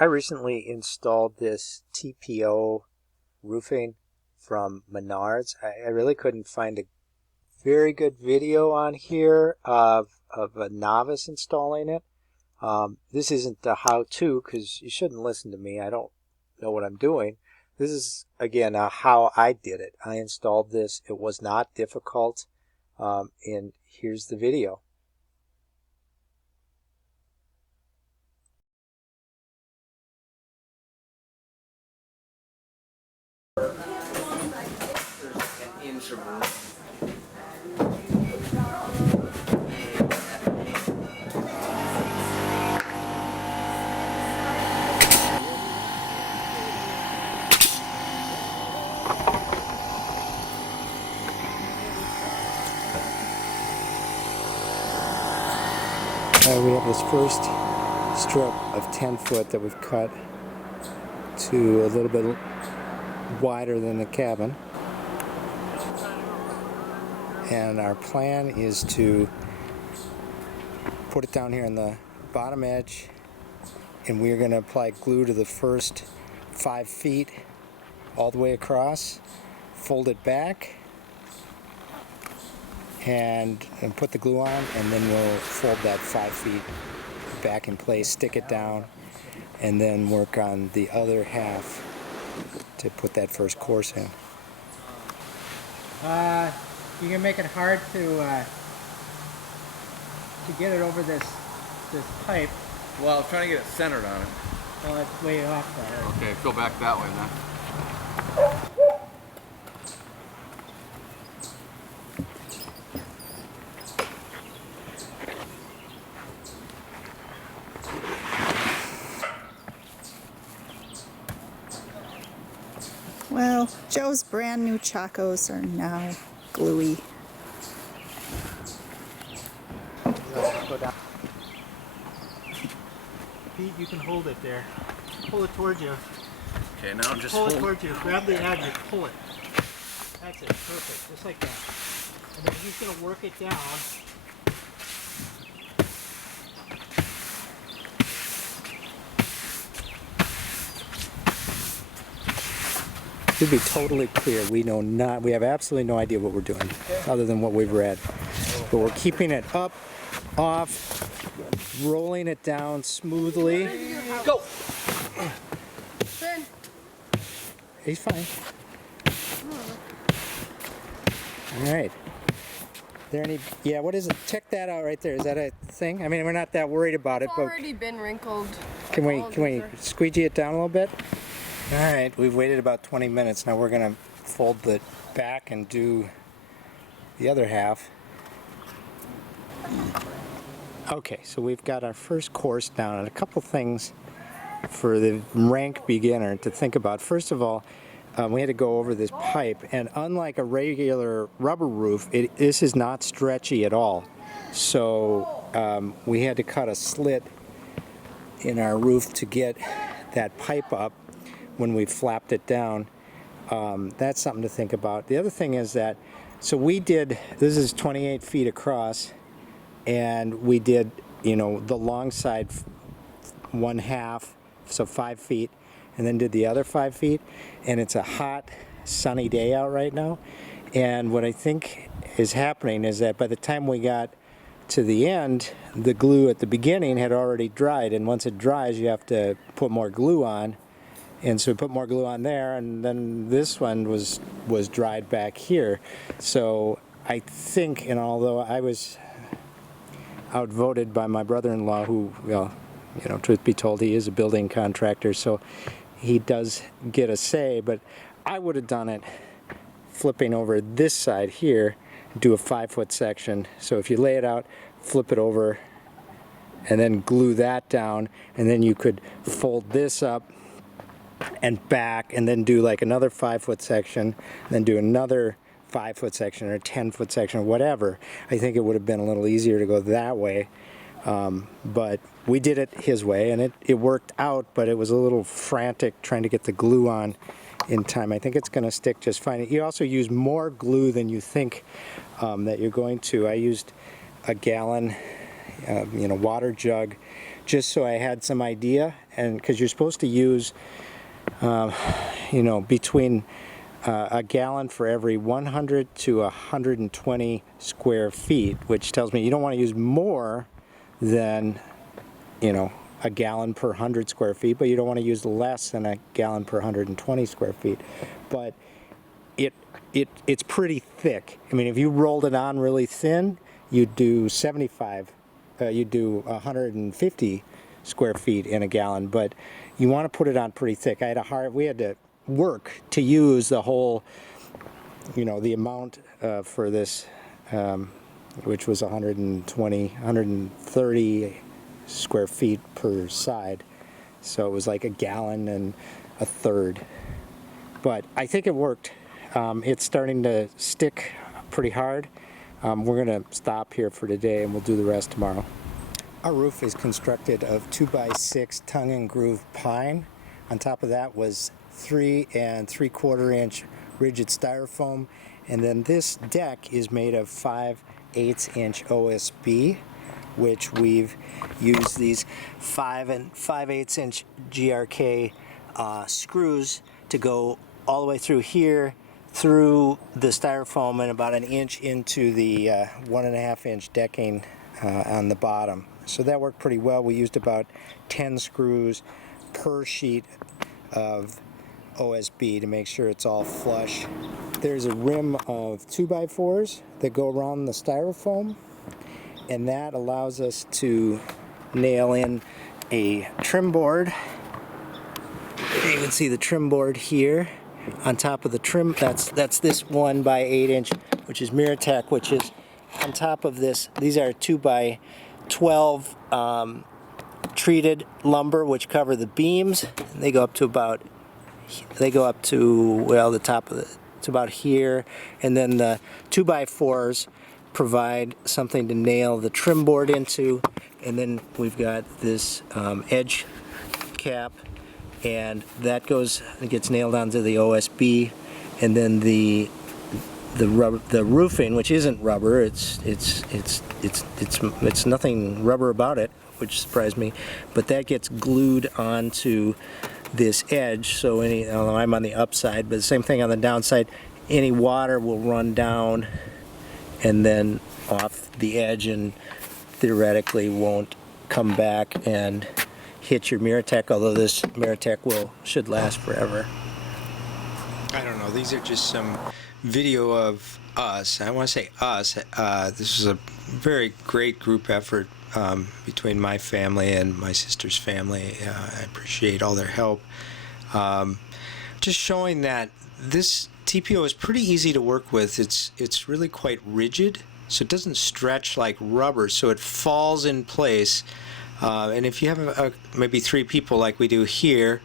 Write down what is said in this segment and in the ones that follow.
I recently installed this TPO roofing from Menards. I really couldn't find a very good video on here of a novice installing it. This isn't the how-to because you shouldn't listen to me. I don't know what I'm doing. This is, again, how I did it. I installed this. It was not difficult. And here's the video. We have this first strip of 10 foot that we've cut to a little bit wider than the cabin. And our plan is to put it down here on the bottom edge, and we're going to apply glue to the first 5 feet all the way across, fold it back, and put the glue on, and then we'll fold that 5 feet back in place, stick it down, and then work on the other half to put that first course in. You can make it hard to get it over this pipe. Well, I was trying to get it centered on it. Well, it's way off there. Okay, go back that way then. Well, Joe's brand new Chacos are now gluey. Pete, you can hold it there. Pull it towards you. Okay, now I'm just Pull it towards you. Grab the edge and pull it. That's it. Perfect. Just like that. And then he's going to work it down. To be totally clear, we have absolutely no idea what we're doing other than what we've read. But we're keeping it up, off, rolling it down smoothly. Go! Ben. He's fine. All right. There any? Yeah. What is it? Check that out right there. Is that a thing? I mean, we're not that worried about it, It's but already been wrinkled. can we squeegee it down a little bit? All right. We've waited about 20 minutes. Now we're gonna fold the back and do the other half. Okay. So we've got our first course down, and a couple things for the rank beginner to think about. First of all, we had to go over this pipe, and unlike a regular rubber roof, this is not stretchy at all. So we had to cut a slit in our roof to get that pipe up when we flapped it down. That's something to think about. The other thing is that, so we did, this is 28 feet across, and we did, the long side 1/2, so 5 feet, and then did the other 5 feet. And it's a hot, sunny day out right now. And what I think is happening is that by the time we got to the end, the glue at the beginning had already dried. And once it dries, you have to put more glue on. And so we put more glue on there, and then this one was dried back here. So I think, and although I was outvoted by my brother-in-law, who, well, truth be told, he is a building contractor, so he does get a say, but I would have done it flipping over this side here, do a 5-foot section. So if you lay it out, flip it over, and then glue that down, and then you could fold this up and back, and then do like another 5-foot section, then do another 5-foot section or 10-foot section or whatever. I think it would have been a little easier to go that way. But we did it his way, and it worked out, but it was a little frantic trying to get the glue on in time. I think it's going to stick just fine. You also use more glue than you think that you're going to. I used a gallon water jug just so I had some idea, and because you're supposed to use, you know, between a gallon for every 100 to 120 square feet, which tells me you don't want to use more than, you know, a gallon per 100 square feet, but you don't want to use less than a gallon per 120 square feet. But it's pretty thick. I mean, if you rolled it on really thin, you'd do 150 square feet in a gallon, but you want to put it on pretty thick. We had to work to use the whole, you know, the amount for this, which was 130 square feet per side. So it was like a gallon and a third. But I think it worked. It's starting to stick pretty hard. We're going to stop here for today and we'll do the rest tomorrow. Our roof is constructed of 2x6 tongue and groove pine. On top of that was 3 3/4 inch rigid styrofoam, and then this deck is made of 5/8 inch OSB, which we've used these 5/8 inch GRK screws to go all the way through here, through the styrofoam, and about an inch into the 1.5 inch decking on the bottom. So that worked pretty well. We used about 10 screws per sheet of OSB to make sure it's all flush. There's a rim of 2x4s that go around the styrofoam, and that allows us to nail in a trim board. You can see the trim board here. On top of the trim, that's this 1x8 inch, which is Miratech, which is on top of this. These are 2x12 treated lumber, which cover the beams. They go up to well, the top of it's about here, and then the 2x4s provide something to nail the trim board into, and then we've got this edge cap, and that gets nailed onto the OSB, and then the roofing, which isn't rubber, it's nothing rubber about it, which surprised me, but that gets glued onto this edge. So I'm on the upside, but the same thing on the downside. Any water will run down and then off the edge, and theoretically won't come back and hit your Miratech, although this Miratech should last forever. I don't know, these are just some video of us. I want to say us. This was a very great group effort between my family and my sister's family. I appreciate all their help. Just showing that this TPO is pretty easy to work with. It's really quite rigid, so it doesn't stretch like rubber, so it falls in place. And if you have maybe 3 people like we do here,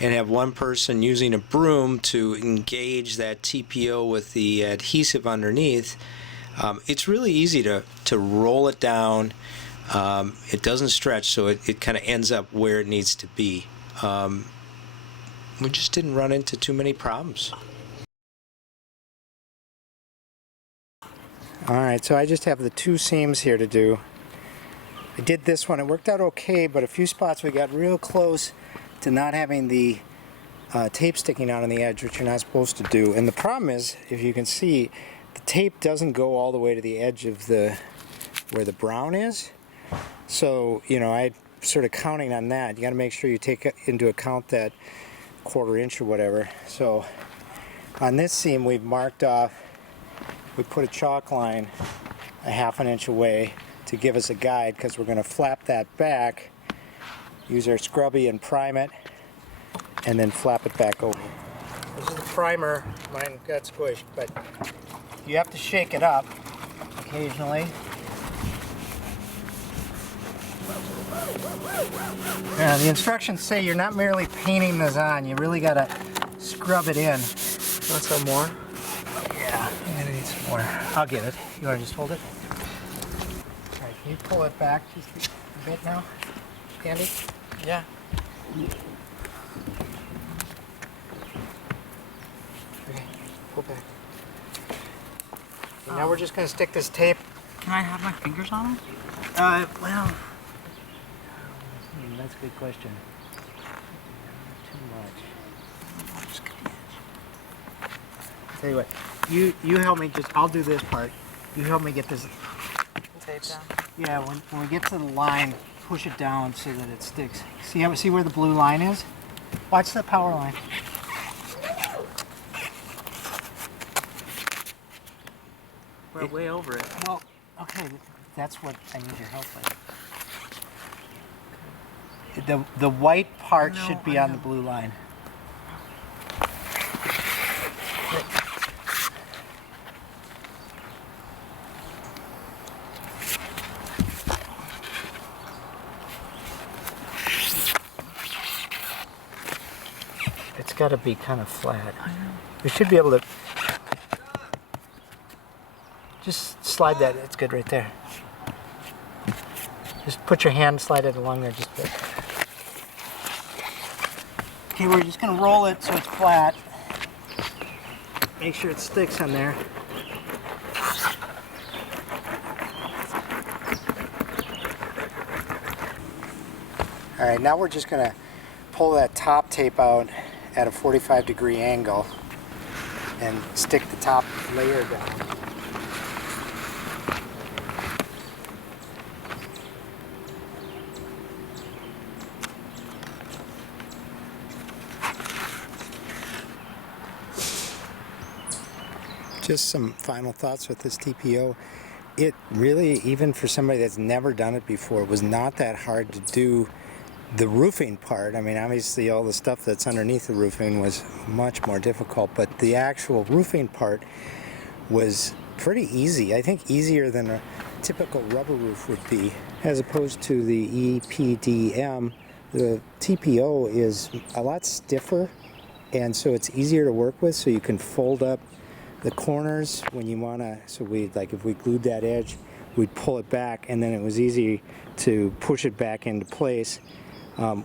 and have one person using a broom to engage that TPO with the adhesive underneath, it's really easy to roll it down. It doesn't stretch, so it kind of ends up where it needs to be. We just didn't run into too many problems. Alright, so I just have the 2 seams here to do. I did this one, it worked out okay, but a few spots we got real close to not having the tape sticking out on the edge, which you're not supposed to do. And the problem is, if you can see, the tape doesn't go all the way to the edge of where the brown is. So, you know, I'm sort of counting on that. You got to make sure you take into account that 1/4 inch or whatever. So on this seam we've marked off, we put a chalk line a 1/2 inch away to give us a guide, because we're going to flap that back, use our scrubby and prime it, and then flap it back over. This is the primer. Mine got squished, but you have to shake it up occasionally. Now, the instructions say you're not merely painting this on, you really got to scrub it in. Want some more? Yeah, I'm going to need some more. I'll get it. You want to just hold it? Alright, can you pull it back just a bit now, Andy? Yeah. Okay, pull back. Okay, now we're just going to stick this tape. Can I have my fingers on it? Well, That's a good question. Too much. Tell you what, you help me I'll do this part. You help me get this. Tape down. Yeah, when we get to the line, push it down so that it sticks. See where the blue line is? Watch the power line. We're way over it. Well, okay, that's what I need your help with. The white part should be on the blue line. It's got to be kind of flat. We should be able to just slide that. It's good right there. Just put your hand, slide it along there just a bit. Okay, we're just going to roll it so it's flat. Make sure it sticks on there. All right, now we're just going to pull that top tape out at a 45-degree angle and stick the top layer down. Just some final thoughts with this TPO. It really, even for somebody that's never done it before, was not that hard to do the roofing part. I mean, obviously all the stuff that's underneath the roofing was much more difficult, but the actual roofing part was pretty easy. I think easier than a typical rubber roof would be. As opposed to the EPDM, the TPO is a lot stiffer, and so it's easier to work with, so you can fold up the corners when you want to. So if we glued that edge, we'd pull it back, and then it was easy to push it back into place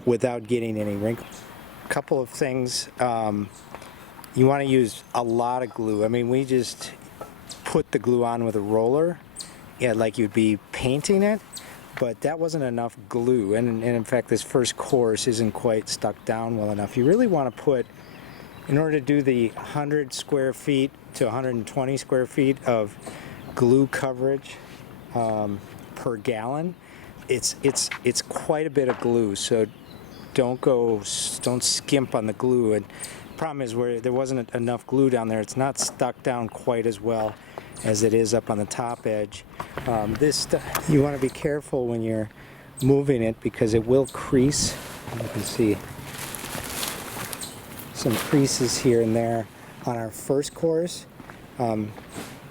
without getting any wrinkles. A couple of things, you want to use a lot of glue. I mean, we just put the glue on with a roller, like you'd be painting it, but that wasn't enough glue, and in fact this first course isn't quite stuck down well enough. You really want to put, in order to do the 100 square feet to 120 square feet of glue coverage per gallon, it's quite a bit of glue, so don't skimp on the glue. And the problem is, where there wasn't enough glue down there, it's not stuck down quite as well as it is up on the top edge. You want to be careful when you're moving it, because it will crease. You can see some creases here and there on our first course, and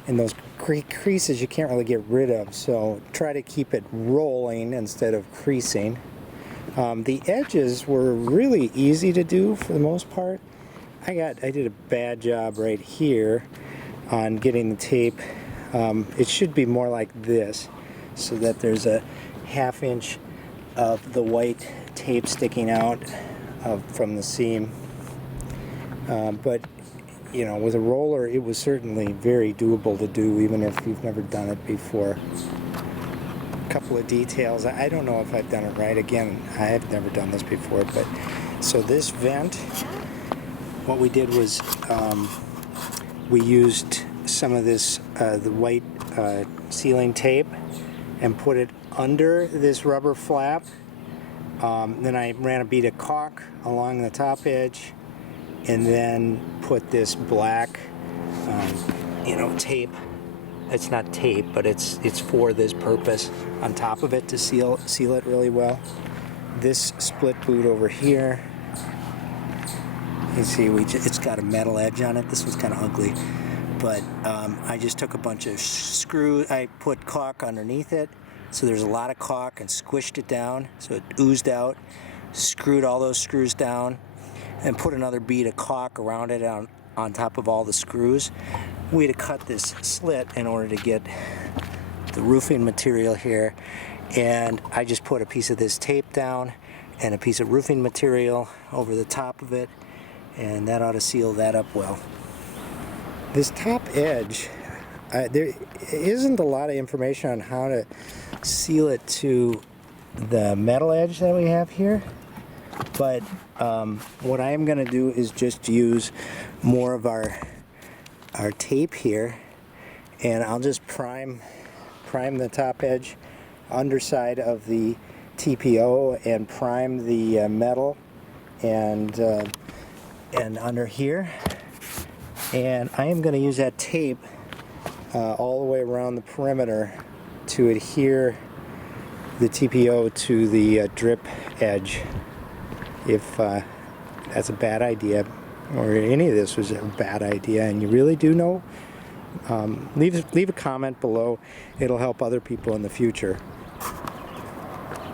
those creases you can't really get rid of, so try to keep it rolling instead of creasing. The edges were really easy to do for the most part. I did a bad job right here on getting the tape. It should be more like this, so that there's a 1/2 inch of the white tape sticking out from the seam. But you know, with a roller, it was certainly very doable to do, even if you've never done it before. A couple of details. I don't know if I've done it right. Again, I have never done this before, but so this vent, what we did was we used some of this the white sealing tape and put it under this rubber flap. Then I ran a bead of caulk along the top edge, and then put this black, tape. It's not tape, but it's for this purpose on top of it to seal it really well. This split boot over here, you see, it's got a metal edge on it. This was kind of ugly, but I just took a bunch of screws. I put caulk underneath it, so there's a lot of caulk, and squished it down so it oozed out. Screwed all those screws down, and put another bead of caulk around it on top of all the screws. We had to cut this slit in order to get the roofing material here, and I just put a piece of this tape down and a piece of roofing material over the top of it, and that ought to seal that up well. This top edge, there isn't a lot of information on how to seal it to the metal edge that we have here. But what I am going to do is just use more of our tape here, and I'll just prime the top edge, underside of the TPO, and prime the metal and under here. And I am going to use that tape all the way around the perimeter to adhere the TPO to the drip edge. If that's a bad idea, or any of this was a bad idea, and you really do know, leave a comment below. It'll help other people in the future.